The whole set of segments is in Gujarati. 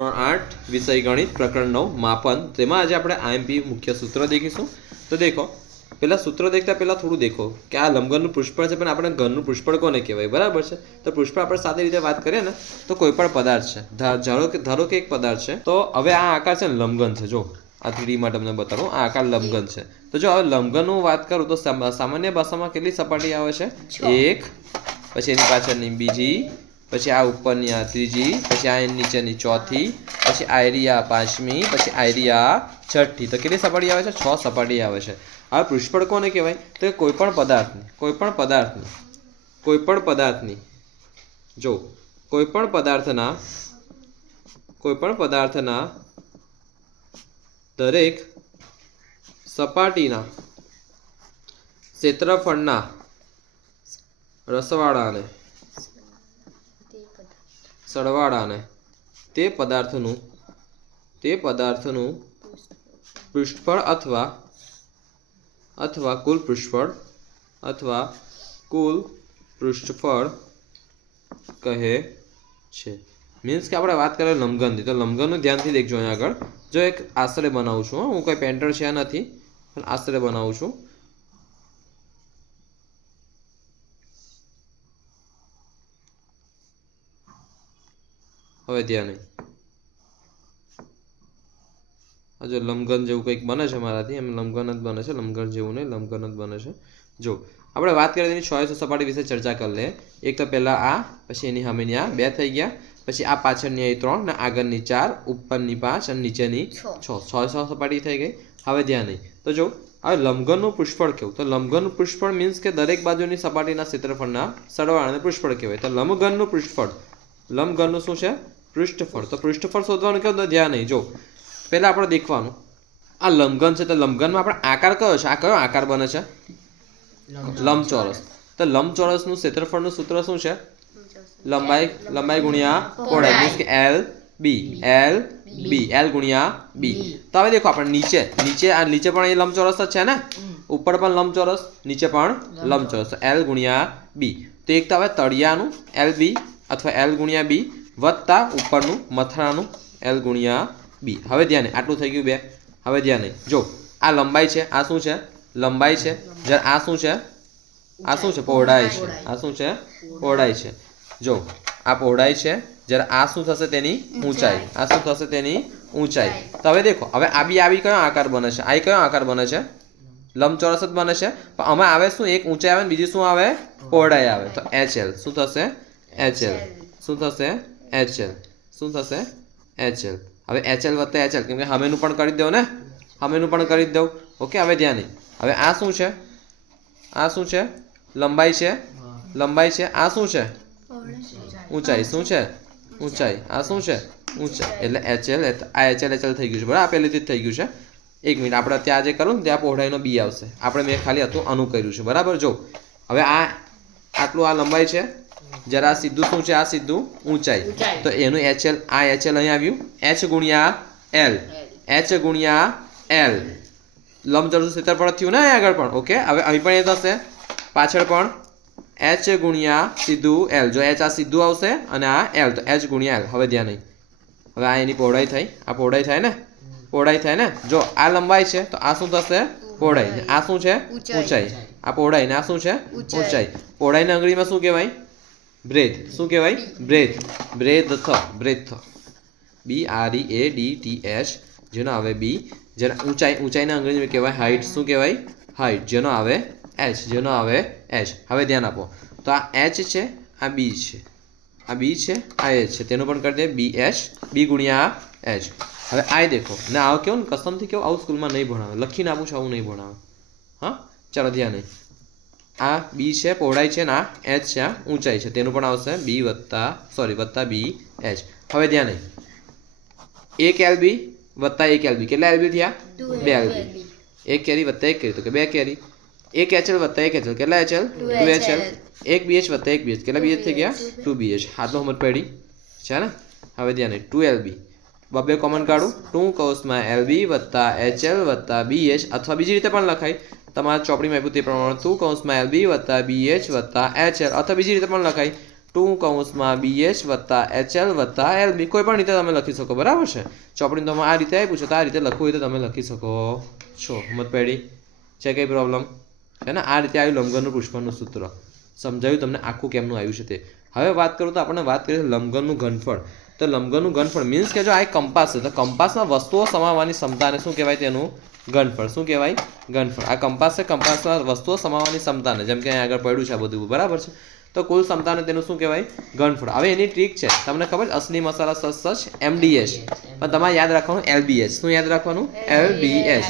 आठ विषय गणित प्रकरण 9 मापन तेमा आज આપણે आईएमपी मुख्य सूत्र देखीશું। तो देखो पहला सूत्र देखता पहला थोड़ू देखो कि आ लंबघनનું પૃષ્ઠફળ છે પણ આપણે ઘનનું પૃષ્ઠફળ કોને કહેવાય બરાબર છે। તો પૃષ્ઠફળ આપણે સાદી રીતે વાત કરીએ ને તો કોઈ પણ પદાર્થ છે ધારો કે એક પદાર્થ છે તો હવે આ આકાર છે ને લંબઘન છે। જો આ 3D માં તમને બતાવું આ આકાર લંબઘન છે। તો જો હવે લંબઘનનું વાત કરું તો સામાન્ય ભાષામાં કેટલી સપાટી આવે છે એક પછી એની પાછળની બીજી પછી આ ઉપરની આ ત્રીજી પછી આ નીચેની ચોથી પછી આયરિયા પાંચમી પછી આયરિયા છઠ્ઠી તો કેટલી સપાટી આવે છે 6 સપાટી આવે છે। હવે પૃષ્ઠફળ કોને કહેવાય તો કોઈપણ પદાર્થની જો કોઈપણ પદાર્થના દરેક સપાટીના ક્ષેત્રફળના સરવાળાને તે પદાર્થનું પૃષ્ઠફળ અથવા કુલ પૃષ્ઠફળ કહે છે। मीन्स કે આપણે વાત કરીએ લંબઘનની તો લંબઘનનું ધ્યાનથી દેખજો। અહીં આગળ જો એક આશ્રય બનાવું છું હું કોઈ પેન્ટર છે નથી પણ આશ્રય બનાવું છું। હવે ધ્યાન नहीं जो लंबघन जेवुं कंईक बने छे माराथी एम लंबघन ज बने छे लंबघन जेवुं नहीं लंबघन ज बने छे। जो આપણે વાત કરીએ તેની 600 સપાટી વિશે ચર્ચા કરી લે। એક તો પહેલા આ પછી એની સામેની આ બે થઈ ગયા પછી આ પાછળની આ 3 ને આગળની 4 ઉપરની 5 અને નીચેની 6 600 સપાટી થઈ ગઈ। હવે ધ્યાન નહીં તો જો આ લંબઘનનું પૃષ્ઠફળ કેવું તો લંબઘનનું પૃષ્ઠફળ મીન્સ કે દરેક બાજુની સપાટીના ક્ષેત્રફળના સરવાળાને પૃષ્ઠફળ કહેવાય। તો લંબઘનનું શું છે પૃષ્ઠફળ। તો પૃષ્ઠફળ શોધવાનું કેવું તો ધ્યાન નહીં જો પહેલા આપણે દેખવાનું આ લંબઘન છે તો લંબઘનમાં આપણે આકાર કયો છે આ કયો આકાર બને છે લંબચોરસ। તો લંબચોરસનું ક્ષેત્રફળનું સૂત્ર શું છે લંબાઈ ગુણ્યા પહોળાઈ મીન્સ કે L ગુણ્યા B। તો હવે દેખો આપણે નીચે પણ એ લંબચોરસ જ છે ને ઉપર પણ લંબચોરસ નીચે પણ લંબચોરસ તો L ગુણ્યા B। તો એક તો હવે તળિયાનું LB અથવા L ગુણ્યા B વત્તા ઉપરનું મથરાનું L ગુણ્યા B। હવે ધ્યાન આટલું થઈ ગયું બે। હવે ધ્યાન જો આ લંબાઈ છે આ શું છે લંબાઈ છે જ્યારે આ શું છે પહોળાઈ છે આ શું છે પહોળાઈ છે। જો આ પહોળાઈ છે જ્યારે આ શું થશે તેની ઊંચાઈ આ શું થશે તેની ઊંચાઈ। તો હવે દેખો હવે આવી કયો આકાર બને છે આ કયો આકાર બને છે લંબચોરસ જ બને છે પણ આમાં આવે શું એક ઊંચાઈ આવે ને બીજી શું આવે પહોળાઈ આવે તો HL શું થશે HL। હવે HL વત્તા HL કેમ કે સામેનું પણ કરી દો ને સામેનું પણ કરી દઉં ઓકે। હવે ધ્યાન નહીં હવે આ શું છે લંબાઈ છે આ શું છે ઊંચાઈ આ શું છે ઊંચાઈ એટલે HL આ HL થઈ ગયું છે બરાબર આ પહેલેથી જ થઈ ગયું છે। એક મિનિટ આપણે ત્યાં જે કરું ને ત્યાં પહોળાઈનો B આવશે આપણે મેં ખાલી હતું આનું કર્યું છે બરાબર। જો હવે આટલું આ લંબાઈ છે જરા સીધું શું છે આ સીધું ઊંચાઈ તો એનું HL આ HL અહીં આવ્યું H ગુણ્યા L લંબચોરસનું ક્ષેત્રફળ થયું ને આગળ પણ ઓકે। હવે અહીં પણ એ થશે પાછળ પણ H ગુણ્યા સીધું L જો H આ સીધું આવશે અને આ L તો H ગુણ્યા L। હવે ધ્યાન નહીં હવે આ એની પહોળાઈ થઈ આ પહોળાઈ થાય ને જો આ લંબાઈ છે તો આ શું થશે પહોળાઈ આ શું છે ઊંચાઈ આ પહોળાઈ ને આ શું છે ઊંચાઈ। પહોળાઈને અંગ્રેજીમાં શું કહેવાય બ્રેથ શું કહેવાય બ્રેથ BREADTH જેનો આવે B જેનો ઊંચાઈને અંગ્રેજીમાં કહેવાય હાઇટ શું કહેવાય હાઇટ જેનો આવે H હવે ધ્યાન આપો તો આ H છે આ B છે આ H છે તેનું પણ કરી દે B ગુણ્યા H। હવે આ દેખો ને આવું કેવું ને કસમથી કેવું આવું સ્કૂલમાં નહીં ભણાવે લખીને આપું છું આવું નહીં ભણાવે હા ચાલો ધ્યાન નહીં આ B છે પહોળાઈ છે ને આ H છે આ ઊંચાઈ છે તેનું પણ આવશે વત્તા BH। હવે ધ્યાન નહીં એક LB વત્તા એક LB કેટલા LB થયા 2 LB એક કેરી વત્તા એક કેરી તો કે 2 કેરી એક HL વત્તા એક HL કેટલા HL 2 HL એક BH વત્તા એક BH કેટલા BH થઈ ગયા 2 BH આટલો સમજ પડી છે ને। હવે ધ્યાન નહીં 2 LB બબે કોમન કાઢું 2 કૌંસમાં LB વત્તા HL વત્તા BH અથવા બીજી રીતે પણ લખાય તમારા ચોપડીમાં આપ્યું તે પ્રમાણે 2 કૌંસમાં LB વત્તા BH વત્તા HL અથવા બીજી રીતે પણ લખાય ટુ કૌંસમાં BH વત્તા HL વત્તા LB કોઈ પણ રીતે તમે લખી શકો, બરાબર છે. ચોપડીને તમે આ રીતે આપ્યું છે તો આ રીતે લખવું હોય તો તમે લખી શકો છો. સમજ પડી છે? કઈ પ્રોબ્લેમ છે ને? આ રીતે આવ્યું લંબઘનનું પૃષ્ઠફળનું સૂત્ર. સમજાયું તમને આખું કેમનું આવ્યું છે તે. હવે વાત કરું તો આપણે વાત કરીએ લંબઘનનું ઘનફળ. તો લંબઘનનું ઘનફળ મીન્સ કે જો આ એક કંપાસ છે તો કંપાસમાં વસ્તુઓ સમાવવાની ક્ષમતાને શું કહેવાય? તેનું ઘનફળ. શું કહેવાય? ઘનફળ. આ કંપાસ છે, કંપાસમાં વસ્તુઓ સમાવવાની ક્ષમતાને, જેમ કે અહીંયા આગળ પડ્યું છે આ બધું, બરાબર છે. તો કુલ ક્ષમતાને તેનું શું કહેવાય? ઘનફળ. હવે એની ટ્રીક છે તમને ખબર, અસલી મસાલા સચ MDH, પણ તમારે યાદ રાખવાનું LBH. શું યાદ રાખવાનું? LBH.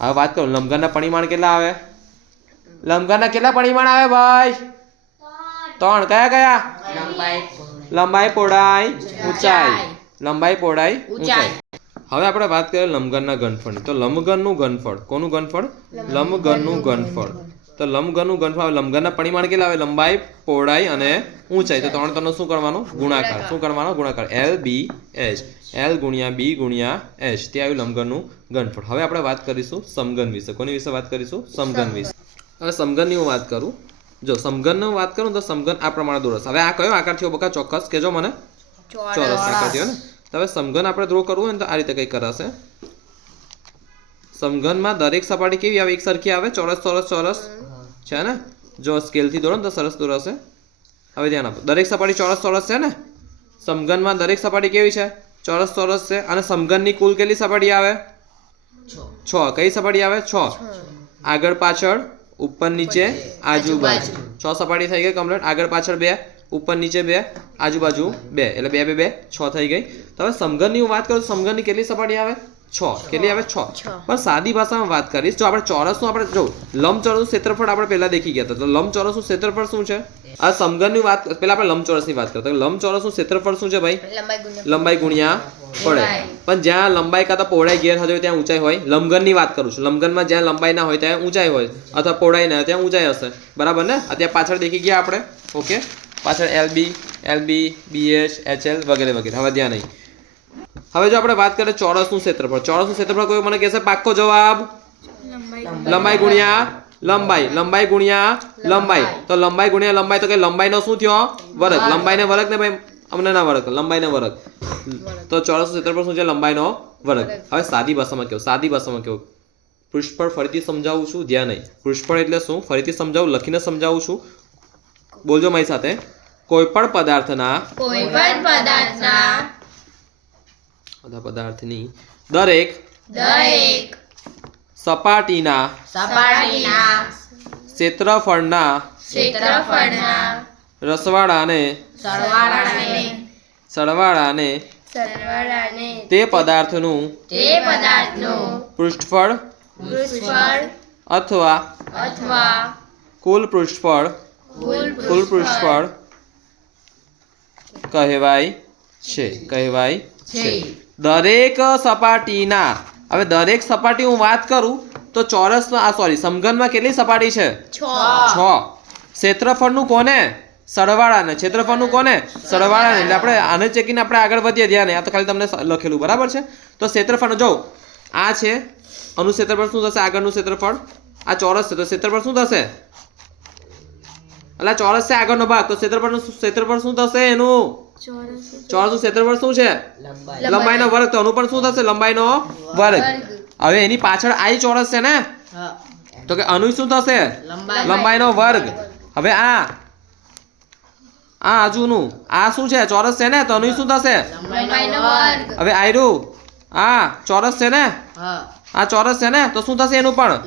હવે વાત કરું લંબઘનના પરિમાણ કેટલા આવે? લંબઘનના કેટલા પરિમાણ આવે ભાઈ? 3. કયા કયા? લંબાઈ, પહોળાઈ, ઊંચાઈ. લંબાઈ, પહોળાઈ, ઊંચાઈ. હવે આપણે વાત કરીએ લંબઘનના ઘનફળની. તો લંબઘનનું ઘનફળ, કોનું ઘનફળ? લંબઘનનું ઘનફળ. તો લંબઘનનું ઘનફળ, લંબઘનના પરિમાણ કેટલા આવે? લંબાઈ, પહોળાઈ અને ઊંચાઈ. તો 3 નો શું કરવાનો? ગુણાકાર. શું કરવાનો? ગુણાકાર. LBH. L ગુણ્યા B ગુણ્યા H. તે આવ્યું લંબઘનનું ઘનફળ. હવે આપણે વાત કરીશું સમઘન વિશે. કોની વિશે વાત કરીશું? સમઘન વિશે. હવે સમઘનની હું વાત કરું. જો સમઘનની વાત કરું તો સમઘન આ પ્રમાણે દોરસ. હવે આ કયો આકાર થયો બકા? ચોક્કસ કહેજો મને. ચોરસ આકાર થયો ને? તો હવે સમઘન આપણે ડ્રો કરવું હોય ને તો આ રીતે કંઈક કરાશે. સમઘનમાં દરેક સપાટી કેવી આવે? એક સરખી આવે. ચોરસ ચોરસ ચોરસ છે ને? જો સ્કેલથી દોરો ને તો સરસ દોરાશે. હવે ધ્યાન આપો, દરેક સપાટી ચોરસ ચોરસ છે ને? સમઘનમાં દરેક સપાટી કેવી છે? ચોરસ ચોરસ છે. અને સમઘનની કુલ કેટલી સપાટી આવે? 6. કઈ સપાટી આવે? 6. આગળ પાછળ, ઉપર નીચે, આજુબાજુ. 6 સપાટી થઈ ગઈ કમ્પ્લીટ. આગળ પાછળ 2, ઉપર નીચે 2, આજુબાજુ 2, એટલે 2 2 2 6 થઈ ગઈ. તો હવે સમઘનની હું વાત કરું, સમઘનની કેટલી સપાટી આવે? 6. કેટલી આવે? 6. પણ સાદી ભાષામાં વાત કરીશ, જો આપણે ચોરસનું, આપણે જો લંબચોરસનું ક્ષેત્રફળ આપણે પહેલા દેખી ગયા હતા. તો લંબચોરસનું ક્ષેત્રફળ શું છે? આ સમઘનની વાત પહેલા આપણે લંબચોરસની વાત કરતા. લંબચોરસનું ક્ષેત્રફળ શું છે ભાઈ? લંબાઈ ગુણ્યા પહોળાઈ. પણ જ્યાં લંબાઈ કાં તો પહોળાઈ ગેરહાજર હોય ત્યાં ઊંચાઈ હોય. લંબઘનની વાત કરું છું. લંબઘનમાં જ્યાં લંબાઈ ના હોય ત્યાં ઊંચાઈ હોય, અથવા પહોળાઈ ના હોય ત્યાં ઊંચાઈ હશે, બરાબર ને? અત્યારે પાછળ દેખી ગયા આપણે. ઓકે, પાછળ LB, BH, HL વગેરે વગેરે. હવે ધ્યાન નહીં. હવે જો આપણે વાત કરીએ ચોરસનું ક્ષેત્રફળ. ચોરસનું ક્ષેત્રફળ કોઈ મને કહેશે પાક્કો જવાબ? લંબાઈ ગુણ્યા લંબાઈ. લંબાઈ ગુણ્યા લંબાઈ. તો લંબાઈ ગુણ્યા લંબાઈ તો કે લંબાઈનો શું થયો? વર્ગ. લંબાઈને વર્ગ ને ભાઈ, અમને ના વર્ગ, લંબાઈને વર્ગ. તો ચોરસનું ક્ષેત્રફળ શું છે? લંબાઈનો વર્ગ. હવે સાદી ભાષામાં કેવું? સાદી ભાષામાં કેવું? પૃષ્ઠફળ ફરીથી સમજાવું છું, ધ્યાન નહીં. પૃષ્ઠફળ એટલે શું? ફરીથી સમજાવું, લખીને સમજાવું છું. બોલજો મારી સાથે. કોઈ પણ પદાર્થની દરેક સપાટીના ક્ષેત્રફળના સરવાળાને તે પદાર્થનું પૃષ્ઠફળ અથવા કુલ પૃષ્ઠફળ કહેવાય છે. દરેક સપાટીના, હવે દરેક સપાટી હું વાત કરું તો ચોરસમાં, સમઘનમાં કેટલી સપાટી છે? 6. ક્ષેત્રફળનું કોને? સરવાળાને. ક્ષેત્રફળનું કોને? સરવાળાને. એટલે આપણે આને ચેકીને આપણે આગળ વધીએ. ધ્યાન, આ તો ખાલી તમને લખેલું, બરાબર છે? તો ક્ષેત્રફળ જો આ છે, આનું ક્ષેત્રફળ શું થશે? આગળનું ક્ષેત્રફળ. આ ચોરસ છે તો ક્ષેત્રફળ શું થશે? એટલે ચોરસ છે આગળનો ભાગ, તો ક્ષેત્રફળ શું થશે? એનું ચોરસનું ક્ષેત્રફળ શું છે? લંબાઈનો વર્ગ. તો આનું પણ શું થશે? લંબાઈનો વર્ગ. હવે એની પાછળ આ ચોરસ છે ને, તો કે આનું શું થશે? લંબાઈનો વર્ગ. હવે આ આજુનું આ શું છે? ચોરસ છે ને, તો આનું શું થશે? હવે આયરું આ ચોરસ છે ને, આ ચોરસ છે ને, તો શું થશે એનું પણ?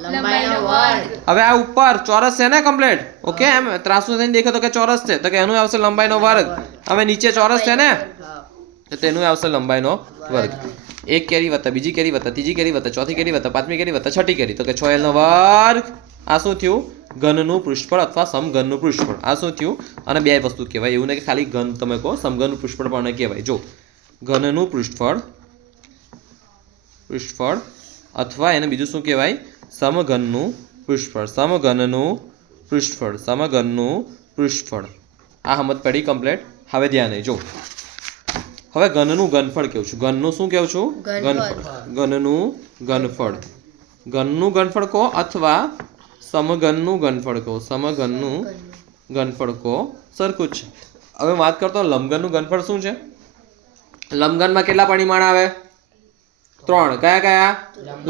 હવે આ ઉપર ચોરસ છે ને કમ્પ્લીટ. ઓકે, એમ ત્રાસુ થઈને દેખો તો કે ચોરસ છે, તો કે એનું આવશે લંબાઈનો વર્ગ. હવે નીચે ચોરસ છે ને, તો તેનું આવશે લંબાઈનો વર્ગ. એક કેરી વત્તા બીજી કેરી વત્તા ત્રીજી કેરી વત્તા ચોથી કેરી વત્તા પાંચમી કેરી વત્તા છઠ્ઠી કેરી, તો કે 6L નો વર્ગ. આ શું થયું? ઘનનું પૃષ્ઠફળ અથવા સમઘનનું પૃષ્ઠફળ. આ શું થયું? અને બે વસ્તુ કહેવાય, એવું નહીં કે ખાલી ઘન તમે કહો, સમઘનનું પૃષ્ઠફળ પણ કહેવાય. જો ઘનનું પૃષ્ઠફળ અથવા એને બીજું શું કહેવાય? સમઘનનું પૃષ્ઠફળ. સમઘનનું પૃષ્ઠફળ. આ સમજ પડી કમ્પ્લીટ. હવે ધ્યાન નહીં. જો હવે ઘનનું ઘનફળ કેવું છું? ઘનનું શું કેવું છું? ઘનનું ઘનફળ કહો અથવા સમઘનનું ઘનફળ કહો. સમઘનનું ઘનફળ કહો, સરખું જ છે. હવે વાત કરતો લંબઘનનું ઘનફળ શું છે? લંબઘનમાં કેટલા પરિમાણ આવે? 3. કયા કયા?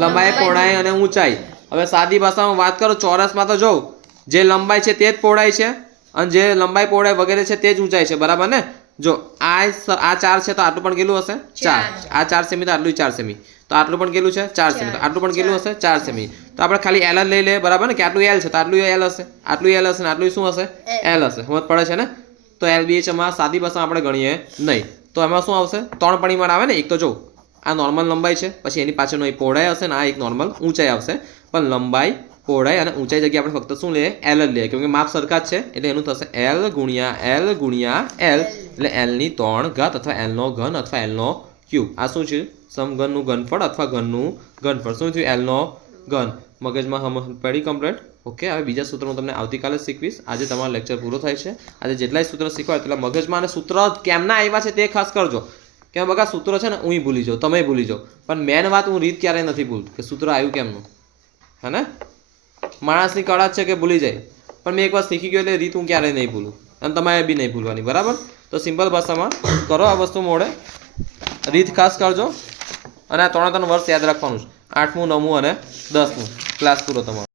લંબાઈ, પહોળાઈ અને ઊંચાઈ. હવે સાદી ભાષામાં વાત કરો ચોરસમાં તો જો જે લંબાઈ છે તે જ પહોળાઈ છે અને જે લંબાઈ પહોળાઈ વગેરે છે તે જ ઊંચાઈ છે, બરાબર ને? જો આ 4 છે તો આટલું પણ કેટલું હશે? 4. આ 4 સેમી તો આટલું 4 સેમી, તો આટલું પણ કેટલું છે? 4 સેમી, તો આટલું પણ કેટલું હશે? 4 સેમી. તો આપણે ખાલી એલ જ લઈ લઈએ, બરાબર ને? કે આટલું એલ છે તો આટલું એલ હશે, આટલું એલ હશે ને આટલું શું હશે? એલ હશે. સમજ પડે છે ને? તો એલ બી એચ માં સાદી ભાષામાં આપણે ગણીએ નહીં. તો એમાં શું આવશે? 3 પરિમાણ આવે ને. એક તો જો આ નોર્મલ લંબાઈ છે, પછી એની પાછળનો એક પહોળાઈ હશે ને આ એક નોર્મલ ઊંચાઈ આવશે. પણ લંબાઈ, પહોળાઈ અને ઊંચાઈ જગ્યાએ આપણે ફક્ત શું લઈએ? એલ જ લઈએ, કેમ કે માપ સરખા જ છે. એટલે એનું થશે એલ ગુણ્યા એલ ગુણ્યા એલ, એટલે એલની 3 ઘાત અથવા એલનો ઘન અથવા એલનો ક્યુબ. આ શું છે? સમઘનનું ઘનફળ અથવા ઘનનું ઘનફળ. શું થયું? એલનો ઘન. મગજમાં પડી કમ્પ્લીટ? ઓકે. હવે બીજા સૂત્ર હું તમને આવતીકાલે શીખવીશ. આજે તમારો લેક્ચર પૂરો થાય છે. આજે જેટલાય સૂત્ર શીખવાય એટલા મગજમાં, અને સૂત્ર કેમના આવ્યા છે તે ખાસ કરજો. કે બકા સૂત્ર છે ને હું ભૂલી જાઉં, તમે ભૂલી જાઓ, પણ મેન વાત હું રીત ક્યારેય નથી ભૂલતો કે સૂત્ર આવ્યું કેમનું, હે ને? માણસની કળા છે કે ભૂલી જાય, પણ મેં એકવાર શીખી ગયો એટલે રીત હું ક્યારેય નહીં ભૂલું, અને તમારે બી નહીં ભૂલવાની, બરાબર? તો સિમ્પલ ભાષામાં કરો આ વસ્તુ મોડે, રીત ખાસ કરજો. અને આ 3 વર્ષ યાદ રાખવાનું છે, 8મું 9મું અને 10મું ક્લાસ પૂરો તમારો.